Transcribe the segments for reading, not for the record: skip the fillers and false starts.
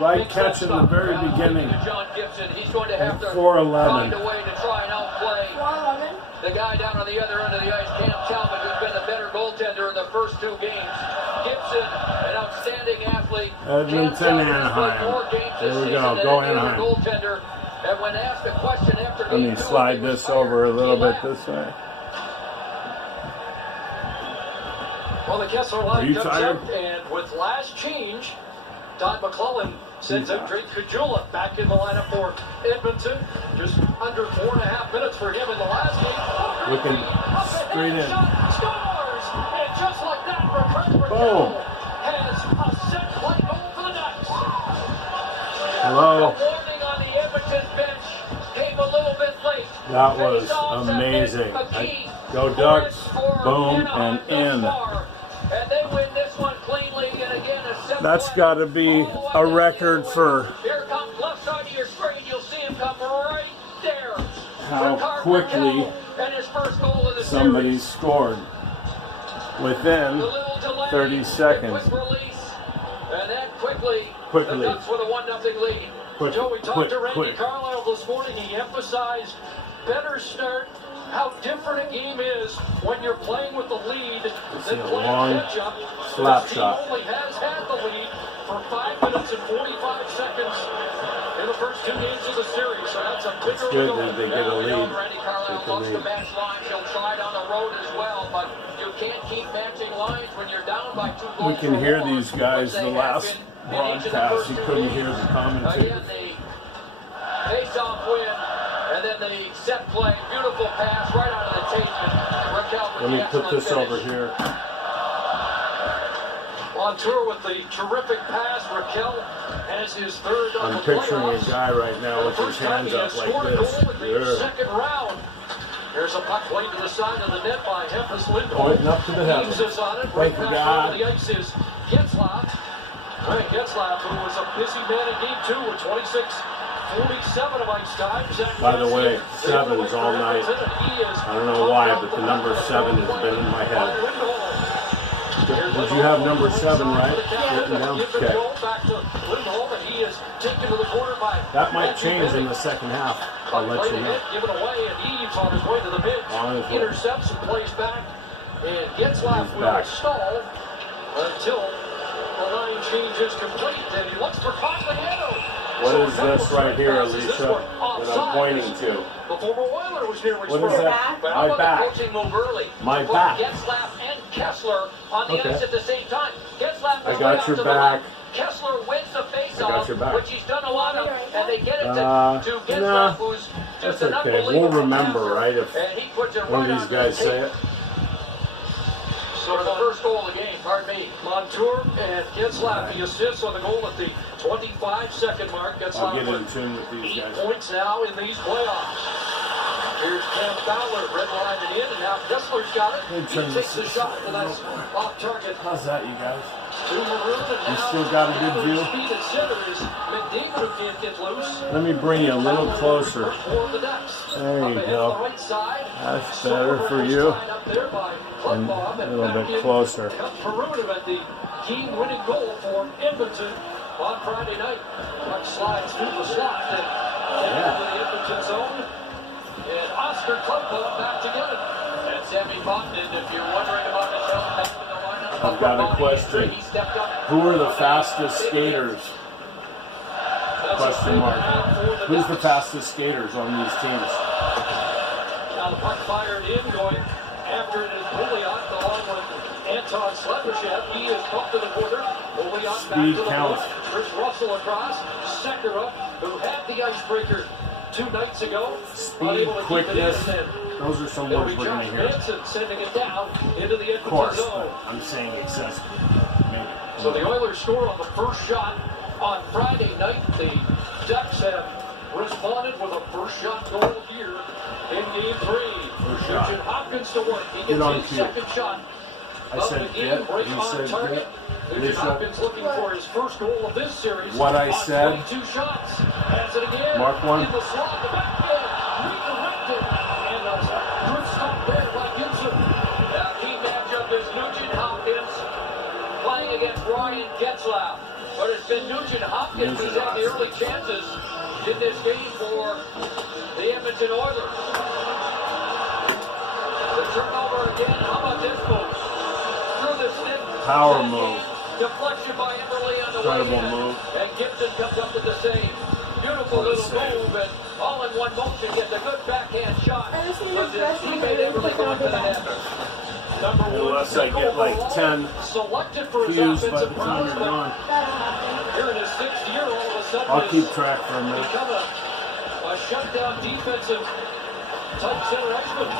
Right catch in the very beginning. He's going to have to 4-11. find a way to try and outplay the guy down on the other end of the ice, Cam Talbot, who's been the better goaltender in the first 2 games. Gibson, an outstanding athlete. Edmonton, Anaheim. There we go. Go Anaheim. Goaltender. And when asked a question after Let me slide this over a little bit this way. Well, the Kessler line comes up, and with last change, Todd McClellan sends out Drake Kajula back in the lineup for Edmonton. Just under 4.5 minutes for him in the last game. Looking straight in. Scores! And just like that, Boom. has a set play goal for the Ducks. Hello. The warning on the Edmonton bench came a little bit late. That was amazing. Go Ducks. Boom and in. And they win this one cleanly, and again, that's got to be a record for here comes left side of your screen. You'll see him come right there. How quickly and his first goal of the somebody series. scored within 30 seconds. Quick release, and then quickly. The Ducks with a 1-0 lead. Joe, we talked to Randy Carlisle this morning. He emphasized better start. How different a game is when you're playing with the lead than playing catch-up. Slap this shot. team only has had the lead for 5 minutes and 45 seconds in the first 2 games of the series. So that's a bigger good that they get a lead. Randy Carlisle loves to match lines. He'll try it on the road as well, but you can't keep matching lines when you're down by 2 goals. We can hear these guys. The last broadcast, you couldn't hear the commentators. Again, the face-off win. And then the set play, beautiful pass right out of the tape. Let me put this over here. On tour with the terrific pass, Raquel has his third. I'm picturing a guy right now with his hands up like this. Second round. There's a puck played to the side of the net by Hempus Lindholm. Pointing up to the heavens. Thank you, God. The ice is Getzlaff. Right, Getzlaff, who was a busy man in game 2 with 47 of ice time. By the way, 7's all night. I don't know why, but the number 7 has been in my head. Did you have number 7 right? Written down? Okay. That might change in the second half. I'll let you know. Given away, and Eves on his way to the bench. Intercepts and plays back. And Getzlaff will stall until the line change is complete. And he looks for Cogliano. What is this right here, Alicia, that I'm pointing to? The former Oiler was here. What is that? My back. My back. Getzlaff and Kessler on the ice at the same time. Getzlaff I got your back. Kessler wins the face-off, back. which he's done a lot of, and they get it to Getzlaff, who's just that's okay. We'll remember, right, if one of these guys say it. So the first goal of the game, pardon me, Montour and Getzlaff, he assists on the goal at the 25-second mark. I'll get in tune with these guys. 8 points now in these playoffs. Here's Cam Fowler, red line it in, and now Kessler's got it. He takes the shot, and that's off target. How's that, you guys? You still got a good view? Speed at center is McDavid who can't get loose. Let me bring you a little closer. There you go. That's better for you. And a little bit closer. Peruta at the key winning goal for Edmonton on Friday night. Puck slides through the slot and into the Edmonton zone. And Oscar Klumpa back to get it. And Sammy Bogdan, if you're wondering about his health back in the lineup. I've got a question. Who are the fastest skaters? Question mark. Who's the fastest skaters on these teams? Now the puck fired in, going after it is Pouliot along with Anton Slepyshev. He is bumped to the border. Pouliot back to the counts. point. Chris Russell across. Sekera, who had the icebreaker 2 nights ago. Speed, quickness. Those are some words we're going to hear. Manson sending it down into the Edmonton Of course, zone. but I'm saying excessive. Maybe. So the Oilers score on the first shot on Friday night. The Ducks have responded with a first shot goal here in game 3. Nugent Hopkins to work. He gets his second shot. I said get. He said get. Nugent Hopkins looking for his first goal of this series. What I said. 22 shots. Has it again. Mark 1. In the slot. The backfield. Redirected. And a good stop there by Gibson. Key matchup is Nugent Hopkins playing against Ryan Getzlaff. But it's been Nugent Hopkins who's had the early chances in this game for the Edmonton Oilers. The turnover again. How about this move? Through the stick. Power move. Deflection by Eberle on the Incredible way in. move. And Gibson comes up with the save. Beautiful little move, and all in one motion gets a good backhand shot. But his teammate Eberle going to the net. Unless I get like 10 selected for his views by the offensive time prowess, you're gone. here in his 6th year, all of a sudden, I'll keep track for a minute. become a shutdown defensive type center expert.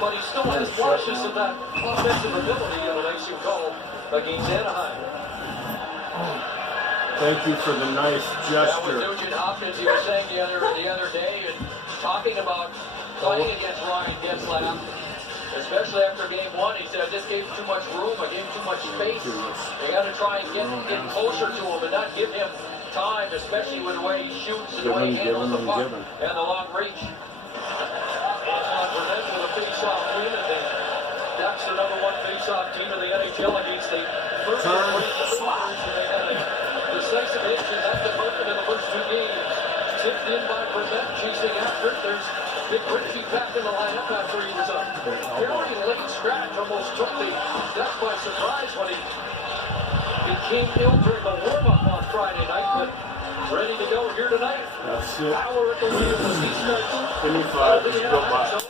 But he still has flashes of that offensive ability, as you call, against Anaheim. Thank you for the nice That was gesture. Nugent Hopkins, he was saying the other day, and talking about playing against Ryan Getzlaf, especially after game 1. He said, I just gave too much room, I gave too much space. You got to try and get closer to him and not give him time, especially with the way he shoots and the way he handles the puck and the long reach. Antoine Burnett with a face-off win, and the Ducks are #1 face-off team in the NHL against the first Flyers, and they had a decisive edge in that department in the first 2 games. Tipped in by Burnett, chasing after it. There's Big Richie back in the lineup after he was a very late scratch, almost took the Ducks by surprise when he became ill during the warm-up on Friday night, but ready to go here tonight. That's it. Power at the wheel as he starts. 25 is go by.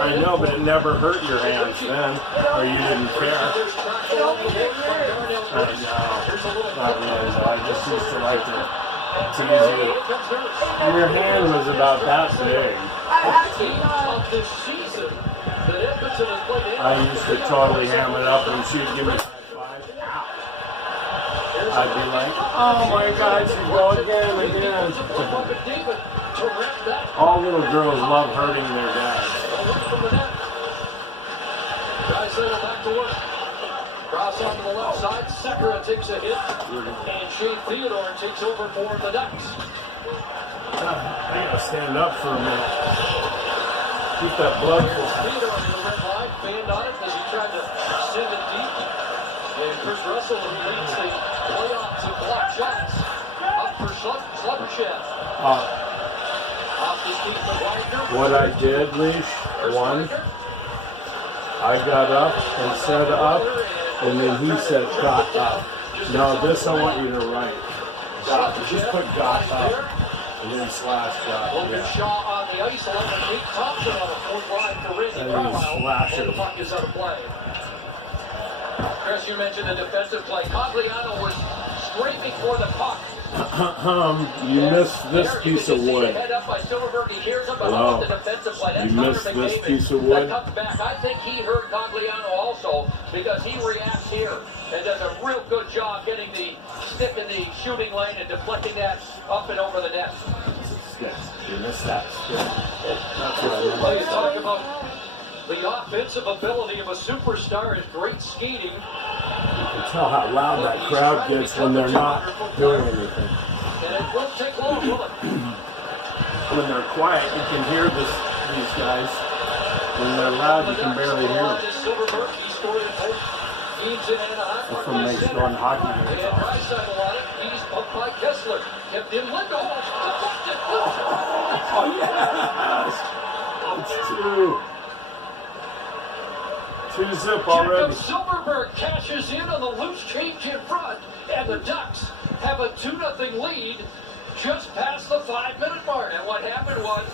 I know, but it never hurt your hands then, or you didn't care. I know. Not really, but I just used to like to tease you. Your hand was about that big. I used to totally ham it up, and she'd give me a high five. I'd be like, oh my God, she's going again. All little girls love hurting their dads. Guys settle back to work. Cross onto the left side. Sekera takes a hit. And Shane Theodore takes over for the Ducks. I gotta stand up for a minute. Keep that blood flowing. Theodore in the red line. Fanned on it as he tried to send it deep. And Chris Russell leads the playoffs in block shots. Up for Sluggershed. What I did, Leash, one, I got up and said up, and then he said got up. No, this I want you to write. Got, just put got up, and then slash got. Logan Shaw on the ice, along with Nate Thompson on the fourth line for Randy Carlisle. And the puck is out of play. Chris, you mentioned the defensive play. Cogliano was screaming for the puck. You missed this piece of wood. Wow. You missed this piece of wood. I think he heard Cogliano also because he reacts here and does a real good job getting the stick in the shooting lane and deflecting that up and over the net. You missed that. That's what I meant. You talk about the offensive ability of a superstar is great skating. You can tell how loud that crowd gets when they're not doing anything. And it won't take long, will it? When they're quiet, you can hear these guys. When they're loud, you can barely hear them. That's what makes going hockey games. He's pumped by Kessler. Kept in Lindholm. Oh, yes! It's two. 2-zip already. Jacob Silverberg cashes in on the loose change in front, and the Ducks have a 2-0 lead just past the 5-minute mark. And what happened was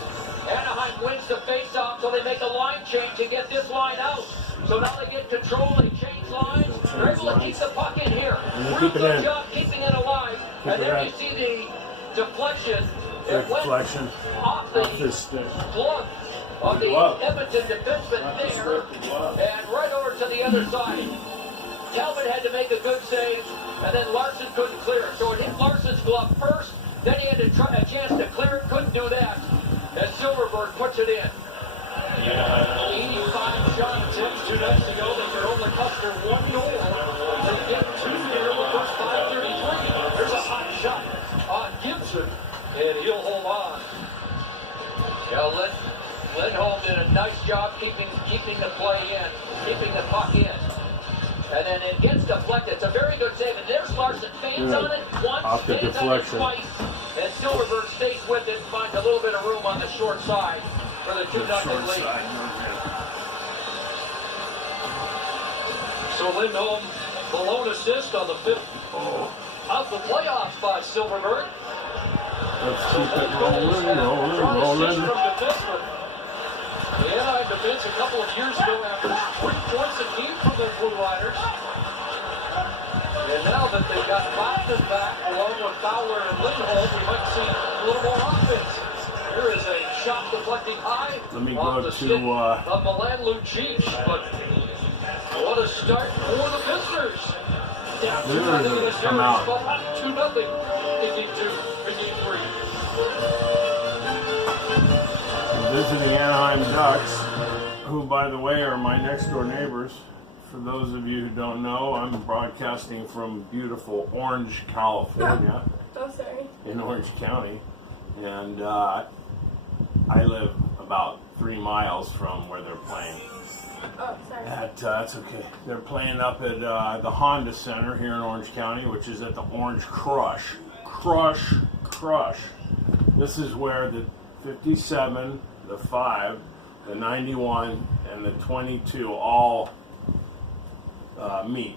Anaheim wins the face-off, so they make a line change and get this line out. So now they get control, they change lines. They're able to keep the puck in here. Real good job keeping it alive. And there you see the deflection. It went off the glove of the Edmonton defenseman there, and right over to the other side. Talbot had to make a good save, and then Larson couldn't clear it. So it hit Larson's glove first, then he had to try a chance to clear it, couldn't do that, and Silverberg puts it in. 85 shot attempts 2 nights ago. They could only muster 1 goal. They get 2 here with first 5:33. There's a hot shot on Gibson, and he'll hold on. Lindholm did a nice job keeping the play in, keeping the puck in. gets deflected. It's a very good save. And there's Larson. Fans on it once, Off the fans on it deflection. twice. And Silverberg stays with it and finds a little bit of room on the short side for the 2-0 lead. So Lindholm, the lone assist on the 5th of the playoffs by Silverberg. Let's keep it rolling. The Anaheim defense a couple of years ago after 3 points a game from their Blue Liners. And now that they've got Boston back along with Fowler and Lindholm, we might see a little more offense. Here is a shot deflecting high. Let me off go the to stick of Milan Lucic, but what a start for the visitors. Down 2-0 in the come out. series, but 2-0 in game 2 and game 3. Visiting Anaheim Ducks, who, by the way, are my next door neighbors. For those of you who don't know, I'm broadcasting from beautiful Orange, California. Oh, sorry. In Orange County. And I live about 3 miles from where they're playing. Oh, sorry. That's okay. They're playing up at the Honda Center here in Orange County, which is at the Orange Crush. Crush. This is where the 57, the 5, the 91, and the 22 all meet.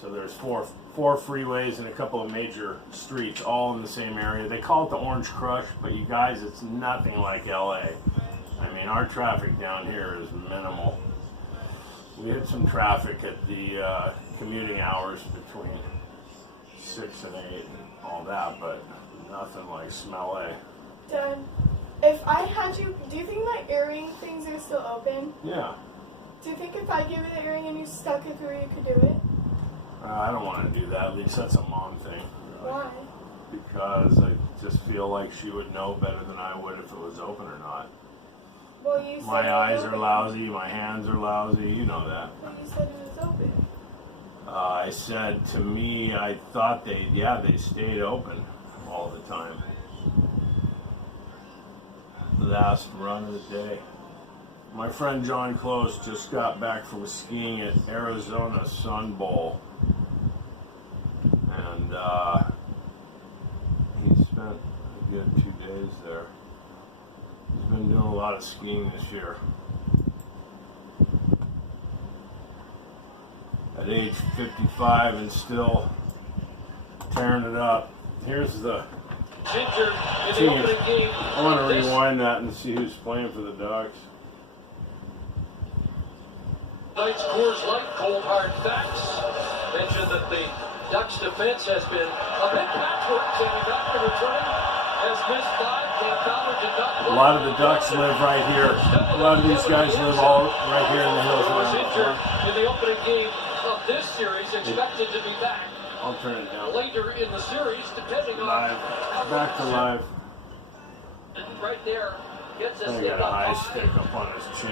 So there's four freeways and a couple of major streets all in the same area. They call it the Orange Crush, but you guys, it's nothing like LA. I mean, our traffic down here is minimal. We had some traffic at the commuting hours between 6 and 8 and all that, but nothing like Smell-A. Dad, if I had you, do you think my earring things are still open? Yeah. Do you think if I give you the earring and you stuck it through, you could do it? I don't want to do that. At least that's a mom thing. Really. Why? Because I just feel like she would know better than I would if it was open or not. Well, you said My it was eyes are open. lousy, my hands are lousy, you know that. But you said it was open. I said to me, I thought they stayed open all the time. Last run of the day. My friend John Close just got back from skiing at Arizona Sun Bowl. And he spent a good 2 days there. He's been doing a lot of skiing this year. At age 55 and still tearing it up. Here's the Ginger in the team. opening game. I want to rewind that and see who's playing for the Ducks. Tonight's Coors Light cold hard facts mentioned that the Ducks defense has been a bit backwards, and the Ducks returning has missed 5. Cam Fowler did not play. A lot of the Ducks live right here. A lot of these guys live all right here in the hills. Was around the injured farm. in the opening game of this series, expected to be back I'll turn it down. later in the series, depending on Live. Back to live. Right there. Gets us I hit got a up high high. stick up on his chin.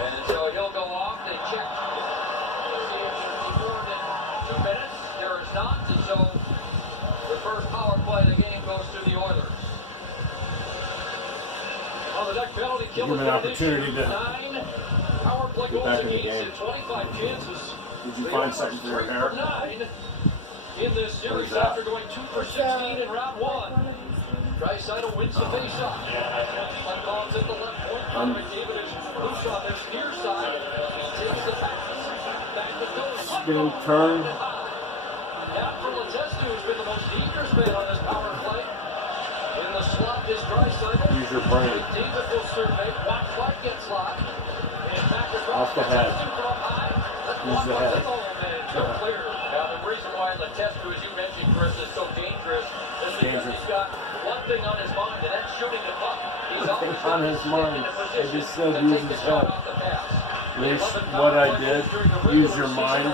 And so he'll go off. They check to see if there's more than 2 minutes. There is not. And so the first power play of the game goes to the Oilers. on the deck penalty kill. Give him an opportunity to 9 power play get goals back in the against game. and 25 chances. Did you The find Oilers something for your 3 hair? for 9 in this What series is that? after going 2 for 16 in round 1. Draisaitl wins the face-off. Collins at the left point. Connor McDavid is loose on this near side. Takes the pass. Back to Phillips. Spin turn. After Letestu has been the most dangerous man on this power play. In the slot is Draisaitl. Use your brain. McDavid will survey. Watch Clark gets locked. And back across Off the head. Letestu from up high. That's Use the blocked by head. Lindholm and so clear. Now, the reason why Letestu, as you mentioned, Chris, is so dangerous is because Dangerous. he's got one thing on his mind, and that's shooting the puck. He's always on his mind. I just said use his head. At least what I did, use your mind.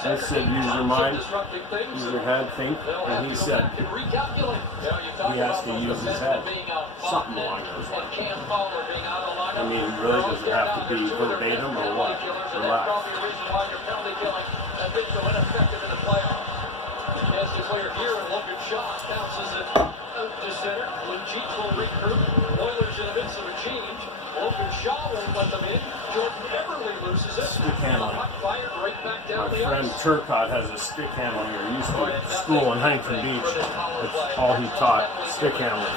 I said use your mind, use your head, think, and he said he has to use his head. Something along those lines. I mean, he really doesn't have to be verbatim or what. Relax. As the player here, and Logan Shaw bounces it out to center. Lucic will recruit. Oilers in the midst of a change. Logan Shaw won't let them in. Jordan Everly loses it. Stick handling. Fired right back My down the friend ice. Turcotte has a stick handling. He used to school in Huntington Beach. That's all he taught, stick handling. And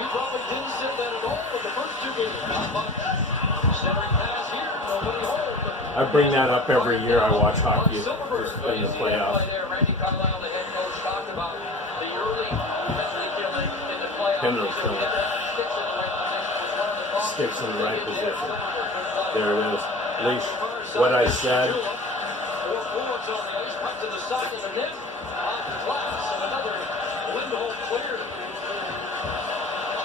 he probably didn't say that at all for the first two games. Not much. Centering pass here. Nobody home. I bring that up every year I watch hockey in the playoffs. Randy Carlisle, the head coach, talked about the early penalty killing in the playoffs. Penalty killing. Sticks in the right position. There it is. Leash, what I said. Four forwards on the ice, back to the side of the net. On the glass, and another Lindholm clear.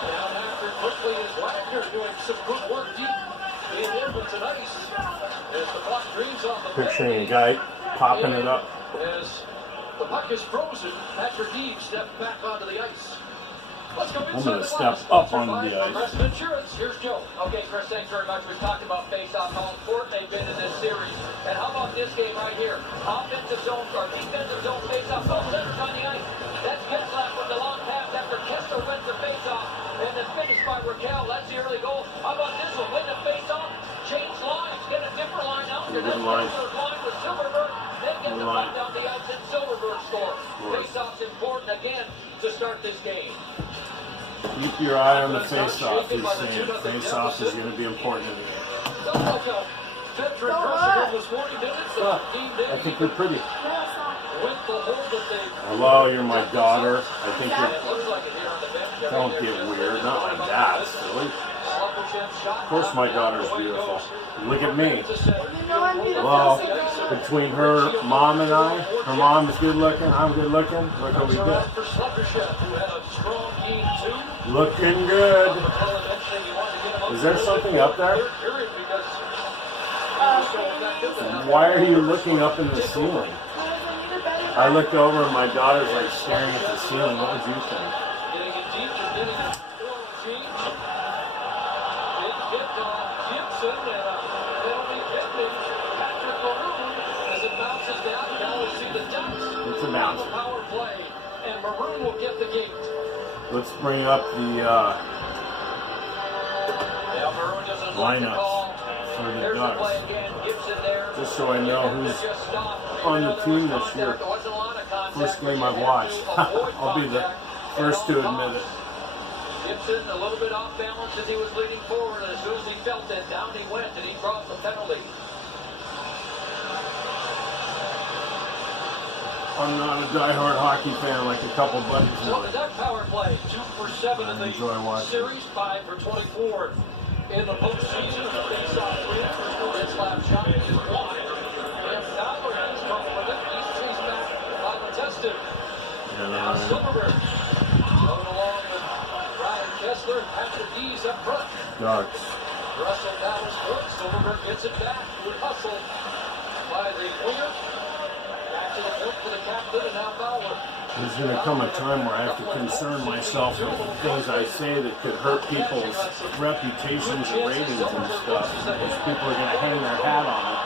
Down after quickly is Wagner doing some good work deep in Edmonton ice. As the puck dreams on the Picturing a guy popping it up. As the puck is frozen, Patrick Eaves stepped back onto the ice. Let's go I'm inside going to the step glass. up onto the ice. Progressive Insurance. Here's Joe. Okay, Chris, thanks very much. We've talked about face-off, how important they've been in this series. And how about this game right here? Offensive zone or defensive zone face-off. Both centers on the ice. That's Getzlaf with the long pass after Kessler wins the face-off. And then finished by Raquel. That's the early goal. How about this one? Win the face-off. Change lines. Get a different line out here. That's line. line with Silverberg. Then get the puck down the ice and Silverberg score. Right. Face-off's important again to start this game. Keep your eye on the face-off, he's saying. Face-off is going to be important in the game. Veteran Russian this morning, did it? I think you're pretty. With the hold that they Hello, you're my daughter. I think you're... Looks like it here on the bench. Don't get weird. Not like that, silly. Of course my daughter's beautiful. Look at me. You know I'm beautiful. Well, between her mom and I, her mom is good looking, I'm good looking. Look what we are did. out for Sleppershev, who had a strong game too. Looking good. Until eventually he wanted to get him up Is there something up there? third period because he was so effective that Why are you looking up in the ceiling? I looked over and my daughter's like staring at the ceiling. What would you think? getting it deep and getting an oral change. Big hit on Gibson and a penalty pending. Patrick Maroon as it bounces down. Now we see the Ducks. It's a On bounce. the power play, and Maroon will get the gate. Let's bring up the Yeah, Maroon doesn't like the lineups Oh, call. for the There's the play Ducks. again. Gibson there. Just so I know who's Just stopped. on the team this year. There wasn't a lot of contact. First game I've watched. I'll be the first to admit it. Gibson a little bit off balance as he was leading forward, and as soon as he felt it, down he went, and he draws the penalty. I'm not a diehard hockey fan like a couple buddies So know. the Duck power play, 2 for 7 in I enjoy the watching. series, 5 for 24 in the postseason. The face-off win. This lap shot is wide. And Fowler has trouble with it. He's chased back by Letestu. Now Silverberg going along with Ryan Kessler and Patrick Eaves up front. Ducks. Russell battles for it. Silverberg gets it back. Good hustle by the winger. Back to the point for the captain, and now Fowler. There's going to come a time where I have to concern myself with the things I say that could hurt people's reputations and ratings and stuff. Because people are going to hang their hat on it.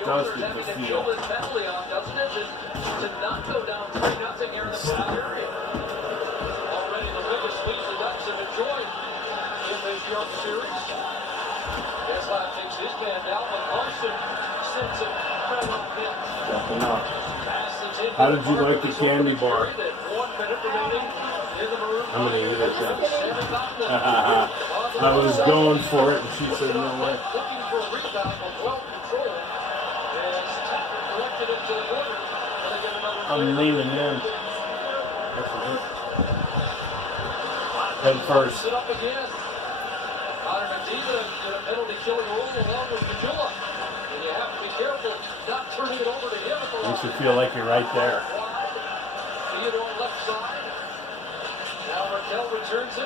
Does get the feel. Penalty on, doesn't it? To not go down 3-0 here in the five area. Already the biggest lead the Ducks have enjoyed in this young series. Getzlaf takes his man down, but Larson sends it right on him. Stepping up. Pass that's in. How did you like the candy bar? 1 minute remaining in the Maroon. I'm going to eat it then. I was going for it and she said no way. Looking for a rebound, but well controlled. As Tapper directed it to the corner. They get another I'm leaning in. Head first. It up again. Connor Medina did a penalty killing role along with Majula. And you have to be careful not turning it over to him at the Makes you line. feel like you're right there. Wide. Theodore left side. Now Raquel returns it.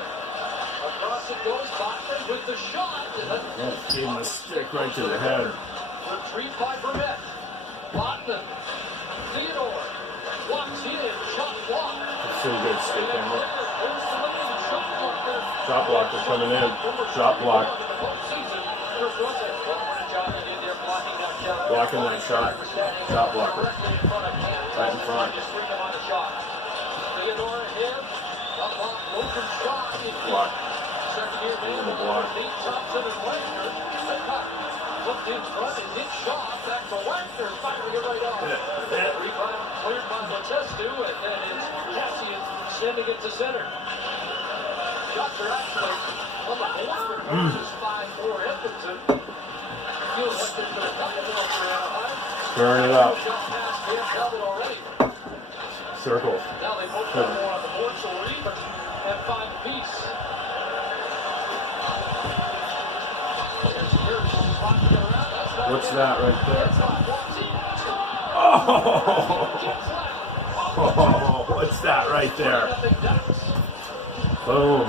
Across it goes. Bachman with the shot. Yeah, gave him a stick right to the head. Retrieved by Burnett. Bachman. Theodore. Walks in. Shot blocked. It's so good stick And handle. there goes the lane. Shot blocker. Shot blocker coming in. Shot block. Blocking that shot. Shot blocker. Right in front. Theodore ahead. open shot. Block. Second-year man, Nate Thompson and Wagner. Looked in front and hit shot. Back to Wagner. Firing it right off. Rebound cleared by Letestu, and then it's Cassian sending it to center. Shots are actually on the board. Versus 5-4 Edmonton. Feels like there's been a couple more for Anaheim. Burn it up. Shot pass, they have doubled already. Circle. Now they both have more on the board, so we're even at 5 apiece. What's that right there? Oh, what's that right there? Boom.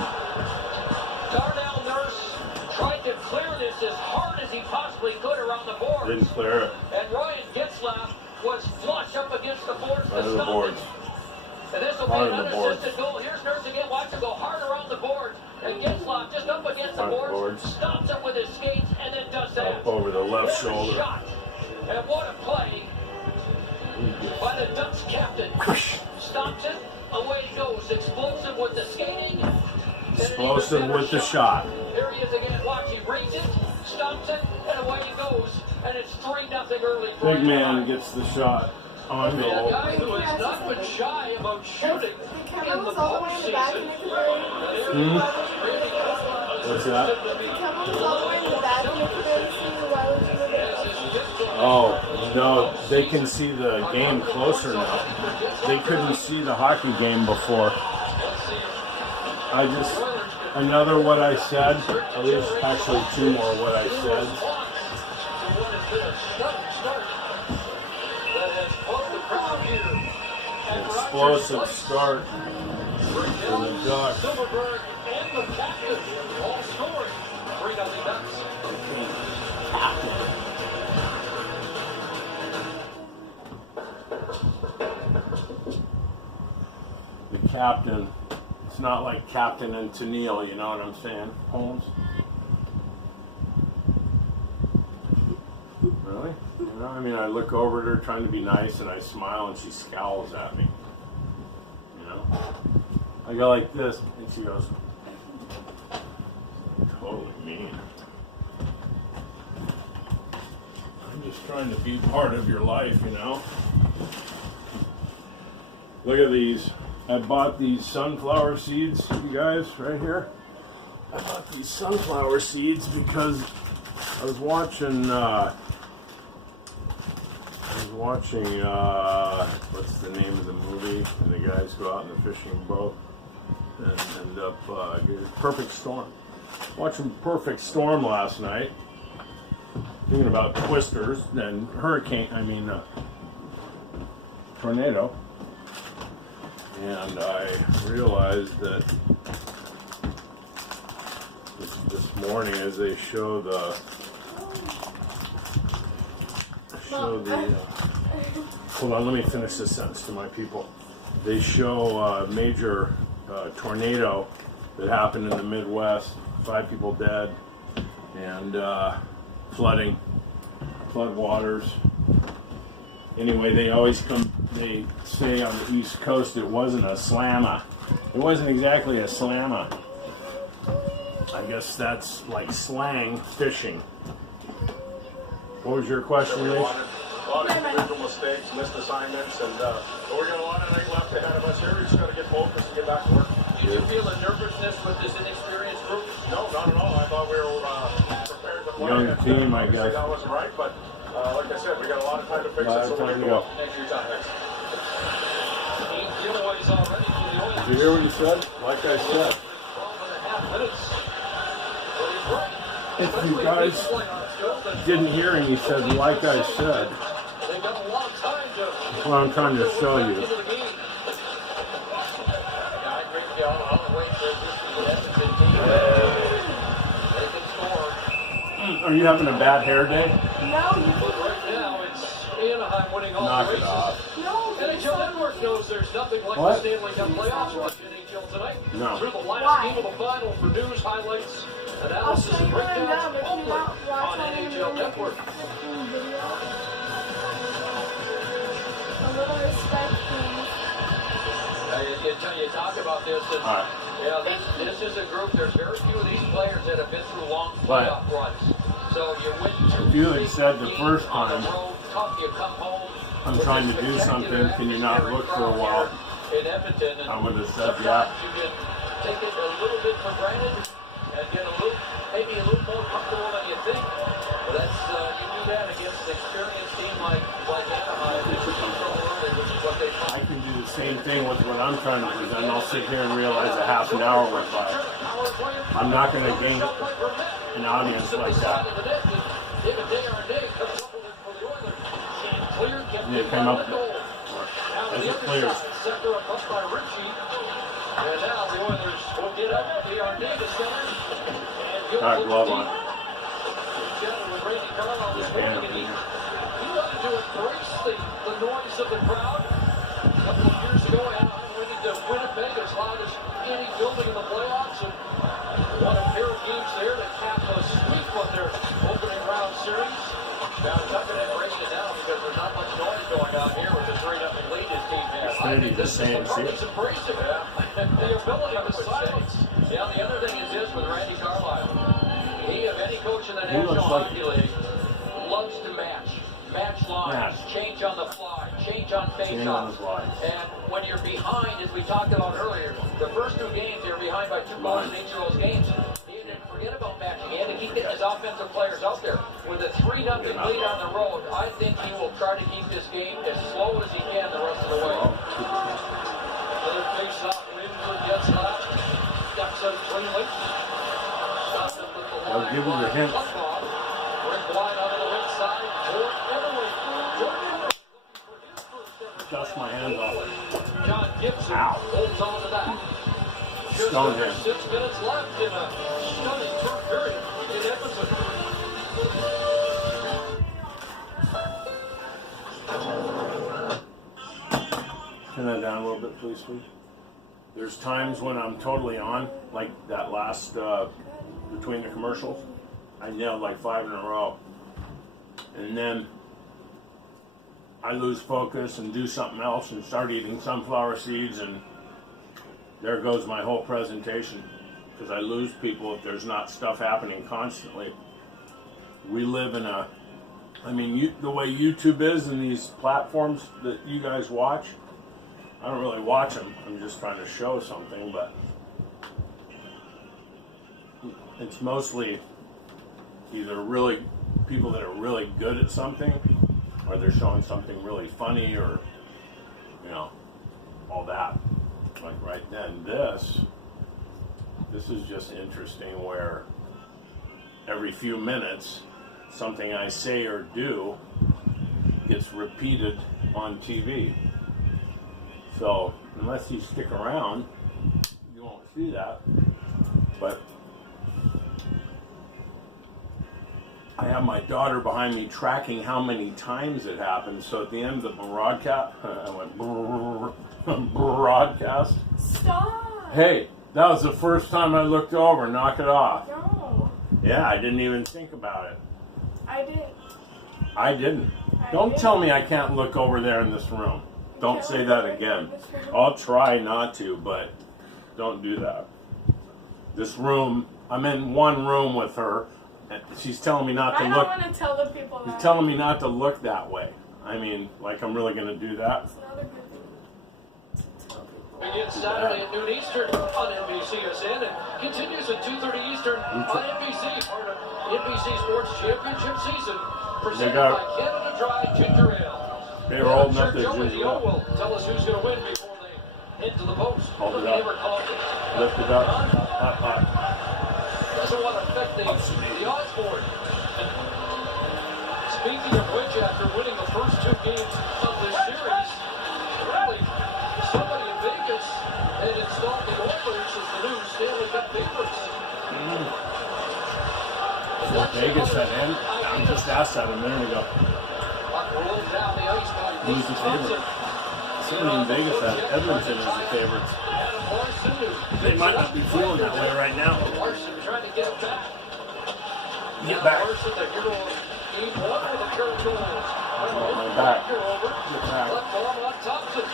Darnell Nurse tried to clear this as hard as he possibly could around the board. Didn't clear it. And Ryan Getzlaff was flush up against the board. Under the boards. And this will be an unassisted goal. Here's Nurse again. Watch him go hard around the board. And Getzlaff just up against the board. Stops him with his skates and then does that. Up over the left shoulder. Shot. And what a play by the Ducks captain. Stops it. Away he goes. Explosive with the skating. Explosive with the shot. Here he is again. Watch. He reads it. Stops it. And away he goes. And it's 3-0 early. Big man gets the shot on A goal. guy who has not been shy about shooting The camera was all the way in the back and it could What's that? The camera was all the way in the back and it could barely see the wireless in the video. Oh, no, they can see the game closer now. They couldn't see the hockey game before. Another what I said, at least actually 2 more what I said. Explosive start for the Ducks. Silverberg and the captain all scoring. 3-0 Ducks. The captain. It's not like Captain and Tennille, you know what I'm saying, Holmes? Really? You know, I mean, I look over at her trying to be nice and I smile and she scowls at me. You know? I go like this and she goes, totally mean. I'm just trying to be part of your life, you know? Look at these. I bought these sunflower seeds, you guys, right here. I bought these sunflower seeds because I was watching, what's the name of the movie? And the guys go out in the fishing boat and end up, Perfect Storm. Watching Perfect Storm last night, thinking about twisters and tornado. And I realized that this morning, as they show hold on, let me finish this sentence to my people. They show a major tornado that happened in the Midwest, 5 people dead, and flooding, flood waters. Anyway, they say on the East Coast it wasn't a slammer. It wasn't exactly a slammer. I guess that's like slang fishing. What was your question, Lee? A lot of individual mistakes, missed assignments, and we're going to want a night left ahead of us here. We just got to get focused and get back to work. Did you feel a nervousness with this inexperienced group? No, not at all. I thought we were prepared to play. Young team, I guess. That wasn't right, but like I said, we got a lot of time to fix it. Time to go. Thanks for your time. 8 giveaways already for the Oilers. Did you hear what he said? Like I said. 12.5 minutes. If you guys didn't hear him, he said, like I said. They've got a lot of time to That's what I'm trying to show you. into the game. Yeah, I agree with you. I'll wait for this to the Edmonton team. They can score. Are you having a bad hair day? No, you can Right now, it's Anaheim winning all Knock the it races. off. No, NHL Network knows there's nothing like What? the Stanley Cup playoffs watch NHL tonight. No. Through the last Why? game of the final for news, highlights, I'll analysis, show and you when I'm breakdowns done, but only you not watch on on NHL Network. video. A little respect, please. You talk about this, and All right. Yeah, this is a group. There's very few of these players that have been through long playoff runs. So you win two. If you had said the first time, tough, you come home. I'm trying to do something, can you not look for a while? In Edmonton, I would have said, yeah. You can take it a little bit for granted and get maybe a little more comfortable than you think. But that's you do that against an experienced team like Anaheim, which is what they find. I can do the same thing with what I'm trying to present. I'll sit here and realize a half an hour went by. I'm not going to gain an audience like that. Yeah, it came up as it clears. And now the Oilers will get up the Arnega center. Got a glove on. Chatted with Randy Carlisle this morning, and he wanted to embrace the noise of the crowd. A couple of years ago, Anaheim went into Winnipeg as loud as any building in the playoffs, and won a pair of games there to cap a sweep on their opening round series. Now Tucker breaking it down because there's not much noise going on here with the 3-0 lead his team has. I think this is the part that's embracing it. The ability of silence. Yeah, the other thing is this with Randy Carlisle. He, of any coach in the National Hockey League, loves to match lines, change on the fly, change on face-offs. And when you're behind, as we talked about earlier, the first two games, you're behind by 2 goals in each of those games. He didn't forget about matching. He had to keep his offensive players out there. With a 3-0 lead on the road, I think he will try to keep this game as slow as he can the rest of the way. Another face-off, Lindbergh gets left, steps out cleanly. I'll give you the hint. Rick wide onto the right side, toward Everly. Dust my hands off. John Gibson holds on to that. Just Stone under him. 6 minutes left in a stunning third period in Edmonton. Turn that down a little bit, please, sweet. There's times when I'm totally on, like that last, between the commercials. I nailed like 5 in a row. And then I lose focus and do something else and start eating sunflower seeds, and there goes my whole presentation. Because I lose people if there's not stuff happening constantly. We live in a, I mean, the way YouTube is and these platforms that you guys watch, I don't really watch them. I'm just trying to show something, but it's mostly either really people that are really good at something, or they're showing something really funny, or all that. Like right then, this is just interesting, where every few minutes something I say or do gets repeated on TV. So unless you stick around, you won't see that. But I have my daughter behind me tracking how many times it happened. So at the end of the broadcast, I went broadcast. Stop. Hey, that was the first time I looked over. Knock it off. No. Yeah, I didn't even think about it. I did. I didn't. Don't tell me I can't look over there in this room. Don't say that again. I'll try not to, but don't do that. This room, I'm in one room with her, and she's telling me not to look. I don't want to tell the people that. She's telling me not to look that way. I mean, like I'm really going to do that. It's not a good thing. Begins Saturday at noon Eastern on NBCSN and continues at 2:30 Eastern on NBC, part of NBC Sports Championship season, presented by Canada Dry Ginger Ale. They were old enough to Joe ginger ale. will tell us who's going to win before they head to the post. Hold it up. Lift it up. Hot. Doesn't want to affect the odds board. Speaking of which, after winning the first 2 games of this series, really, somebody in Vegas had installed the Oilers as the new Stanley Cup favorites. Vegas had in? I just asked that a minute ago. Rolled down the ice by Who's the favorite? Somebody in Vegas had Edmonton as the favorites. They might not be feeling that way right now. Larson trying to get it back. Get back. Larson, the hero of game 1 with a pair of goals. My back. Get back. Left arm on Thompson.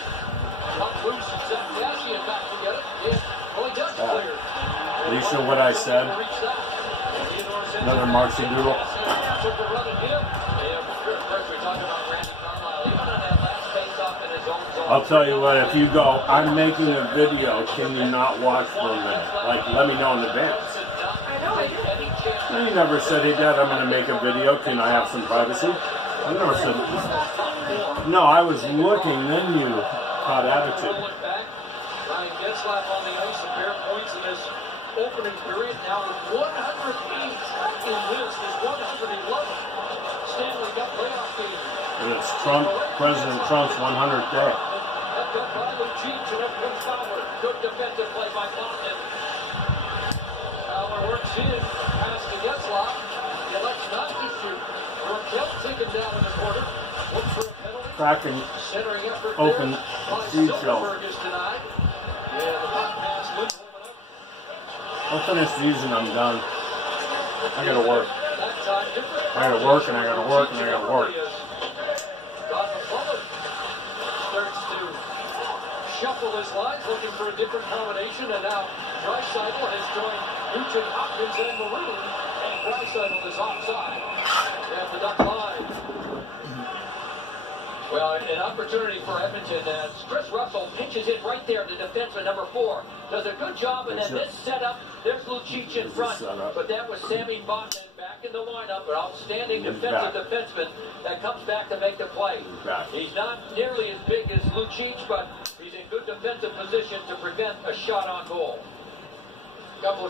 Puck loose and Zach Cassian back to get it. Yeah, well, he does clear. Lisa, what I said? Another Marcy Doodle. I'll tell you what, if you go, I'm making a video, can you not watch for a minute? Like, let me know in advance. I know I did. You never said, hey Dad, I'm going to make a video, can I have some privacy? I never said, no, I was looking, then you caught attitude. Ryan Getzlaf on the ice, a pair of points in this opening period. Now with 108 in this, is 111 Stanley Cup playoff game. And it's Trump, President Trump's 100th day. That got by Lucic and up comes Fowler. Good defensive play by Boston. Fowler works in, pass to Getzlaf. He elects not to shoot. Raquel taken down in the corner. Look for a penalty. Cracking Centering effort open there by feed show. Silverberg is denied. Yeah, the puck pass Lindholm and up. I'll finish these and I'm done. I gotta work. That time, different. I gotta work and I gotta work and I gotta work. Starts to shuffle his lines, looking for a different combination, and now Draisaitl has joined Nugent Hopkins and Maroon, and Draisaitl is offside at the duck line. Well, an opportunity for Edmonton as Chris Russell pitches it right there to defenseman number 4. Does a good job, and then this setup, there's Lucic in front, but that was Sammy Botman back in the lineup, an outstanding defensive defenseman that comes back to make the play. He's not nearly as big as Lucic, but he's in good defensive position to prevent a shot on goal. Couple of